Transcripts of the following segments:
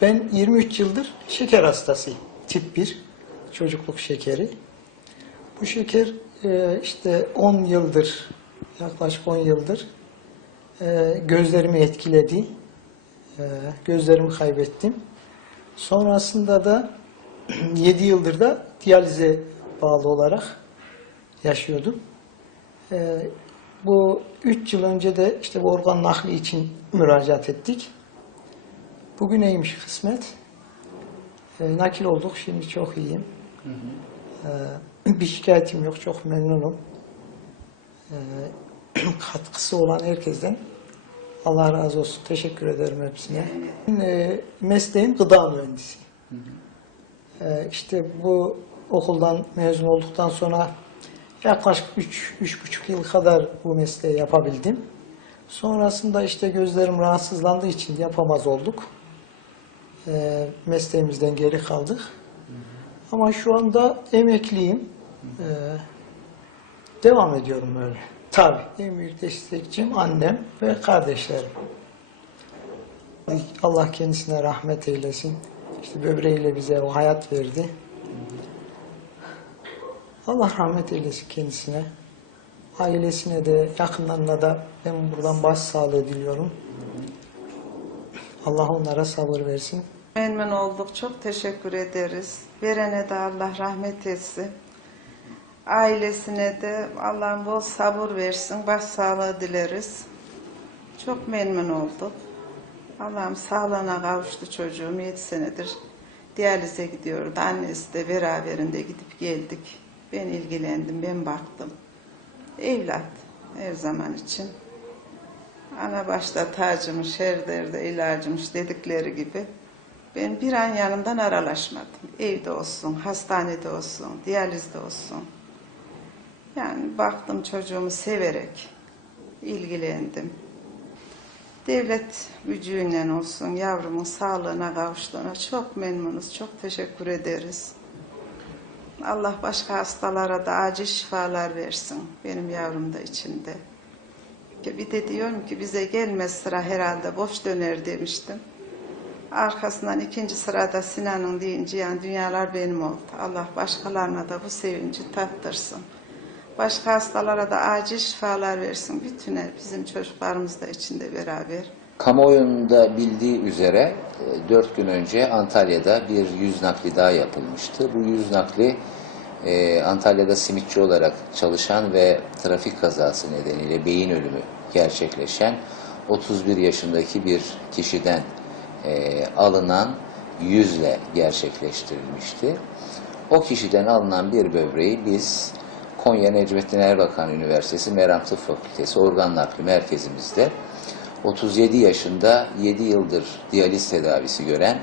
Ben 23 yıldır şeker hastasıyım. Tip 1 çocukluk şekeri. Bu şeker e, işte 10 yıldır, yaklaşık 10 yıldır e, gözlerimi etkiledi. E, gözlerimi kaybettim. Sonrasında da 7 yıldır da diyalize bağlı olarak yaşıyordum. Bu 3 yıl önce de işte bu organ nakli için müracaat ettik. Bugün neymiş kısmet? E, nakil olduk. Şimdi çok iyiyim. E, bir şikayetim yok. Çok memnunum. E, katkısı olan herkesten Allah razı olsun. Teşekkür ederim hepsine. E, mesleğim gıda mühendisi. E, işte bu okuldan mezun olduktan sonra yaklaşık 3 buçuk yıl kadar bu mesleği yapabildim. Sonrasında işte gözlerim rahatsızlandığı için yapamaz olduk. E, mesleğimizden geri kaldık. Ama şu anda emekliyim. E, devam ediyorum böyle. Tabii en büyük destekçim annem ve kardeşlerim. Allah kendisine rahmet eylesin. İşte böbreğiyle bize o hayat verdi. Allah rahmet eylesin kendisine. Ailesine de, yakınlarına da ben buradan başsağlığı diliyorum. Allah onlara sabır versin. Memnun olduk. Çok teşekkür ederiz. Verene de Allah rahmet etsin. Ailesine de Allah'ın bol sabır versin. Başsağlığı dileriz. Çok memnun olduk. Allah'ım sağlığına kavuştu çocuğum. 7 senedir diyalize gidiyordu. Annesi de beraberinde gidip geldik. Ben ilgilendim, ben baktım. Evlat her zaman için. Ana başta tacımış, her derde ilacımış dedikleri gibi. Ben bir an yanımdan aralaşmadım. Evde olsun, hastanede olsun, diyalizde olsun. Yani baktım çocuğumu severek ilgilendim. Devlet gücüyle olsun yavrumun sağlığına kavuştuğuna çok memnunuz. Çok teşekkür ederiz. Allah başka hastalara da acil şifalar versin. Benim yavrum da içinde. Bir de diyorum ki bize gelmez sıra herhalde boş döner demiştim. Arkasından ikinci sırada Sinan'ın deyince yani dünyalar benim oldu. Allah başkalarına da bu sevinci tattırsın. Başka hastalara da acil şifalar versin. Bütüne bizim çocuklarımız da içinde beraber. Kamuoyunda bildiği üzere 4 gün önce Antalya'da bir yüz nakli daha yapılmıştı. Bu yüz nakli e, Antalya'da simitçi olarak çalışan ve trafik kazası nedeniyle beyin ölümü gerçekleşen 31 yaşındaki bir kişiden e, alınan yüzle gerçekleştirilmişti. O kişiden alınan bir böbreği biz Konya Necmettin Erbakan Üniversitesi Meram Tıp Fakültesi Organ Nakli Merkezimizde 37 yaşında 7 yıldır diyaliz tedavisi gören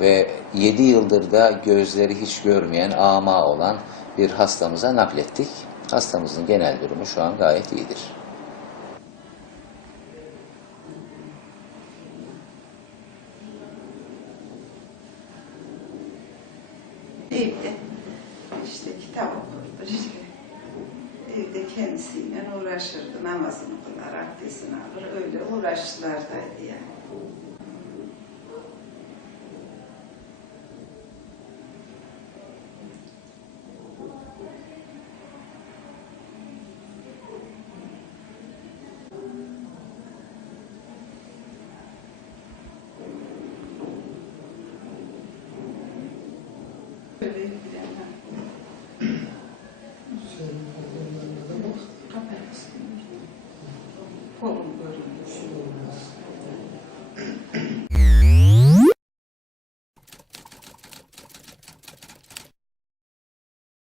ve 7 yıldır da gözleri hiç görmeyen ama olan bir hastamıza naklettik. Hastamızın genel durumu şu an gayet iyidir. Evde işte kitap okurdu. Evde kendisiyle uğraşırdı. Namazını kılar, abdestini alır. Öyle uğraştılardaydı yani.